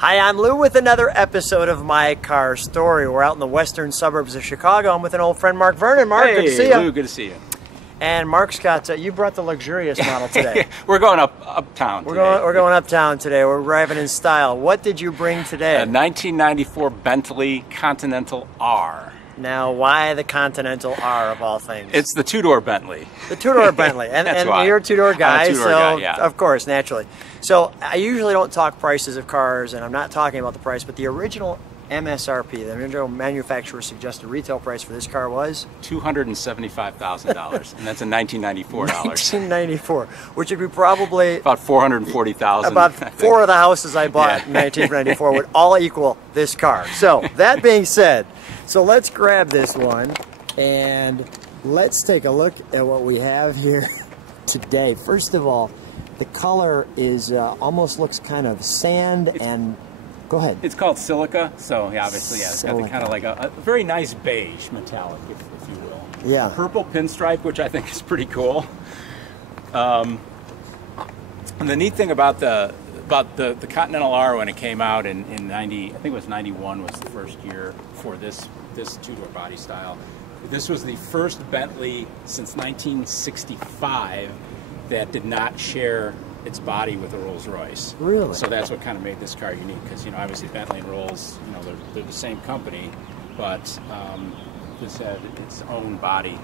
Hi, I'm Lou with another episode of My Car Story. We're out in the western suburbs of Chicago. I'm with an old friend, Marc Vernon. Marc, hey, good to see you. Lou, good to see you. And Marc's got, you brought the luxurious model today. We're going uptown today. We're going uptown today. We're driving in style. What did you bring today? A 1994 Bentley Continental R. Now, why the Continental R of all things? It's the two-door Bentley. The two-door Bentley. And you're a two-door guy, I'm a two-door guy, yeah. Of course, naturally. So I usually don't talk prices of cars, and I'm not talking about the price, but the original MSRP, the original manufacturer suggested retail price for this car was? $275,000, and that's in 1994 dollars. 1994, which would be probably about $440,000. About four of the houses I bought in 1994 would all equal this car. So that being said, so let's grab this one and let's take a look at what we have here today. First of all, the color is almost looks kind of sand and. Go ahead. It's called Silica, so yeah, obviously, yeah, it's got the kind of like a very nice beige metallic, if you will. Yeah. Purple pinstripe, which I think is pretty cool. And the neat thing about the Continental R when it came out in 90, I think it was 91 was the first year for this two-door body style. This was the first Bentley since 1965 that did not share its body with a Rolls-Royce. Really? So that's what kind of made this car unique, because obviously Bentley and Rolls, they're the same company, but this had its own body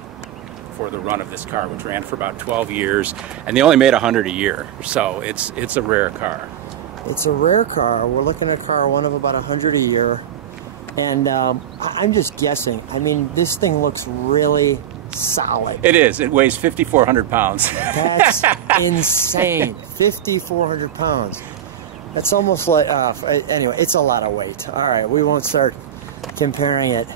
for the run of this car, which ran for about 12 years, and they only made 100 a year. So it's a rare car. It's a rare car. We're looking at a car, one of about 100 a year, and I'm just guessing. I mean, this thing looks really solid. It is. It weighs 5,400 pounds. That's insane. 5,400 pounds. That's almost like, anyway, it's a lot of weight. All right, we won't start comparing it.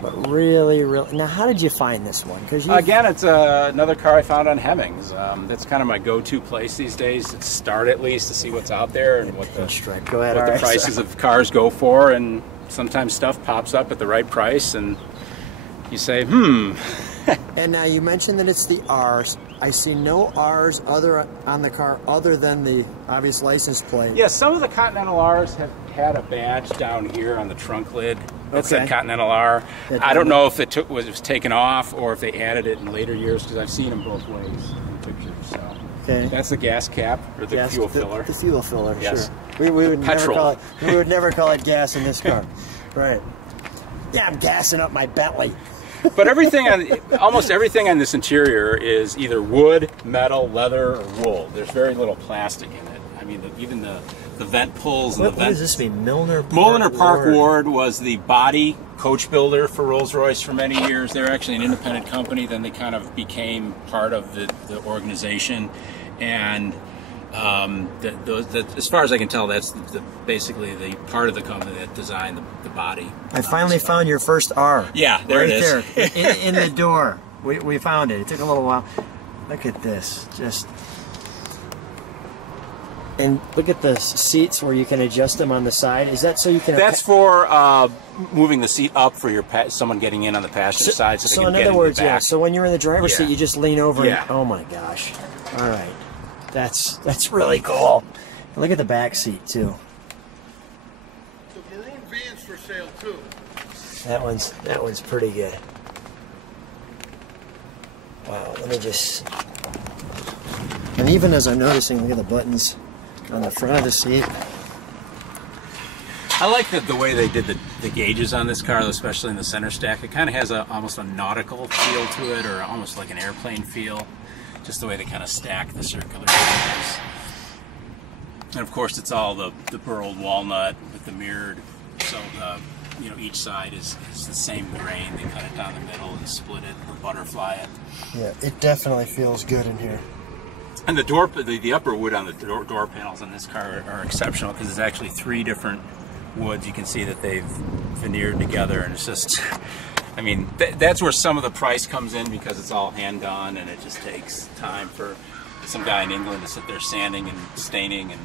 But really, now how did you find this one? Again, it's another car I found on Hemmings. That's kind of my go-to place these days. To start at least to see what's out there and what the prices of cars go for, and sometimes stuff pops up at the right price and you say, And now you mentioned that it's the R's. I see no R's on the car other than the obvious license plate. Yeah, some of the Continental R's have had a badge down here on the trunk lid that said Continental R. I don't know if it was taken off or if they added it in later years, because I've seen them both ways in pictures. So that's the gas cap or the fuel filler. The fuel filler, yes. Sure. We would never call it gas in this car. Right. Yeah, I'm gassing up my Bentley. But almost everything on this interior is either wood, metal, leather, or wool. There's very little plastic in it. I mean, even the vent pulls. What does this mean? Milner Park Ward was the body coach builder for Rolls-Royce for many years. They're actually an independent company. Then they kind of became part of the organization. And as far as I can tell, that's basically the part of the company that designed the body. I finally found your first R. Yeah, there it is. Right there, in the door. We found it. It took a little while. Look at this. And look at the seats where you can adjust them on the side. Is that so you can... That's for moving the seat up for someone getting in on the passenger side so they can get in the back. So in other words, yeah, so when you're in the driver's seat, you just lean over and... Oh my gosh. All right. That's really cool. And look at the back seat too. The maroon van's for sale too. That one's pretty good. Wow, let me just. And even as I'm noticing, look at the buttons on the front of the seat. I like the way they did the gauges on this car, especially in the center stack. It kind of has almost a nautical feel to it, or almost like an airplane feel. Just the way they kind of stack the circular gauges. And of course, it's all the burled walnut with the mirrored, so each side is the same grain. They cut it down the middle and split it or butterfly it. Yeah, it definitely feels good in here. And the upper wood on the door panels on this car are exceptional, because it's actually 3 different woods. You can see that they've veneered together, and it's just. I mean, that's where some of the price comes in, because it's all hand done, and it just takes time for some guy in England to sit there sanding and staining and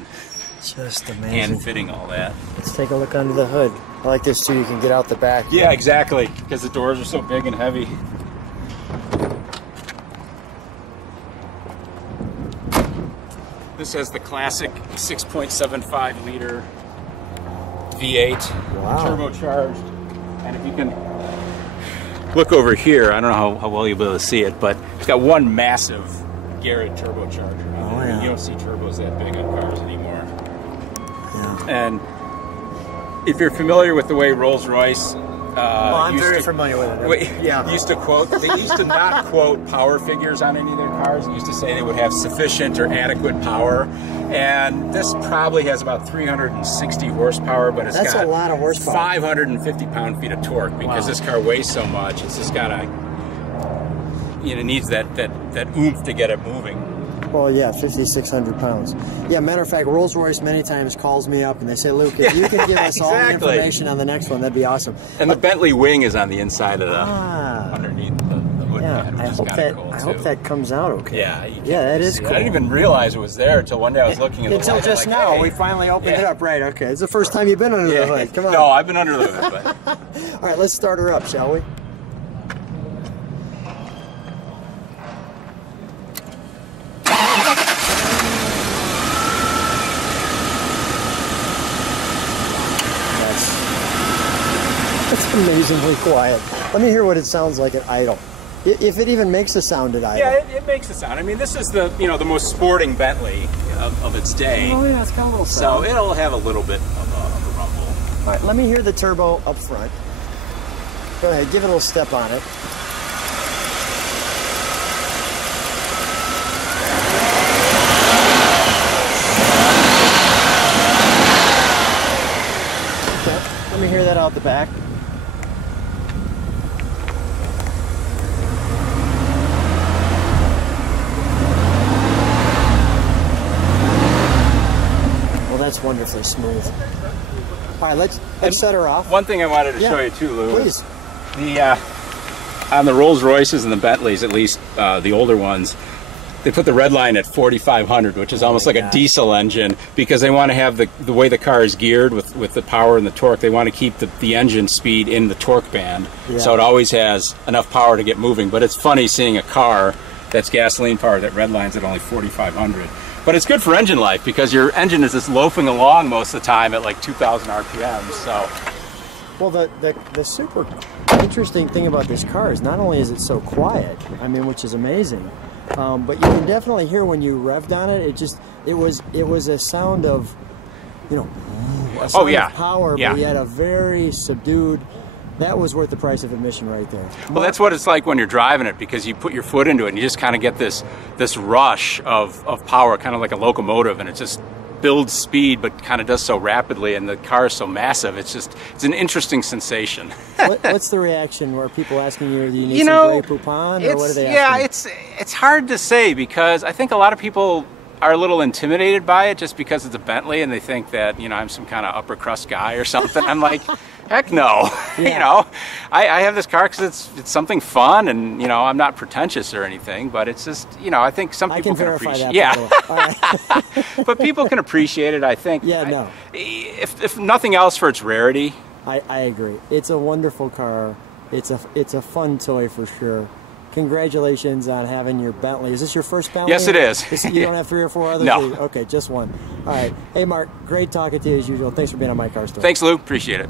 just amazing. Hand fitting all that. Let's take a look under the hood. I like this too. You can get out the back. Yeah, exactly, because the doors are so big and heavy. This has the classic 6.75 liter V8, Wow. turbocharged. And if you can look over here, I don't know how well you'll be able to see it, but it's got one massive Garrett turbocharger. Oh, yeah. You don't see turbos that big on cars anymore. Yeah. And if you're familiar with the way Rolls-Royce I'm very familiar with it. Yeah. Used to quote, they used to not quote power figures on any of their cars. They used to say they would have sufficient or adequate power. And this probably has about 360 horsepower, but That's got a lot of horsepower. 550 pound-feet of torque because this car weighs so much. It's just got a, needs that oomph to get it moving. Well, yeah, 5,600 pounds. Yeah, matter of fact, Rolls-Royce many times calls me up and they say, Luke, if you can give us all the information on the next one, that'd be awesome. And the Bentley wing is on the inside of the, underneath the hood pad, which is kind of cool, I hope that comes out okay. Yeah, that is cool. I didn't even realize it was there until one day I was looking at the Until light, just like, now, hey. we finally opened it up. Right, okay. It's the first time you've been under the hood. Come on. No, I've been under the hood. But. All right, let's start her up, shall we? It's amazingly quiet. Let me hear what it sounds like at idle. If it even makes a sound at idle. Yeah, it makes a sound. I mean, this is the the most sporting Bentley of its day. Oh yeah, it's got a little sound. So it'll have a little bit of a rumble. All right, let me hear the turbo up front. Go ahead, give it a little step on it. Okay, let me hear that out the back. That's wonderfully smooth. All right, let's set her off. One thing I wanted to show you too, Lou. Please. On the Rolls Royces and the Bentleys, at least the older ones, they put the Redline at 4,500, which is almost like a diesel engine, because they want to have the way the car is geared with the power and the torque. They want to keep the engine speed in the torque band, so it always has enough power to get moving. But it's funny seeing a car that's gasoline powered that Redline's at only 4,500. But it's good for engine life because your engine is just loafing along most of the time at like 2,000 RPM. So, well, the super interesting thing about this car is not only is it so quiet, I mean, which is amazing, but you can definitely hear when you revved on it. It was a sound of, a sound of power, but yet a very subdued. That was worth the price of admission right there. Well, that's what it's like when you're driving it, because you put your foot into it and you just kind of get this rush of power, kind of like a locomotive, and it just builds speed but kind of does so rapidly, and the car is so massive. It's an interesting sensation. What's the reaction? Were people asking you, do you need some Grey Poupon, or what are they asking? Yeah, it's hard to say, because I think a lot of people are a little intimidated by it just because it's a Bentley and they think that I'm some kind of upper crust guy or something. I'm like, heck no. Yeah. I have this car because it's something fun, and I'm not pretentious or anything, but it's just I think some people can appreciate. That, but people can appreciate it, I think. Yeah, no. If nothing else, for its rarity. I agree. It's a wonderful car. It's a fun toy for sure. Congratulations on having your Bentley. Is this your first Bentley? Yes, it is. You don't have 3 or 4 others? No. Okay, just one. All right. Hey, Mark, great talking to you as usual. Thanks for being on My Car Story. Thanks, Lou. Appreciate it.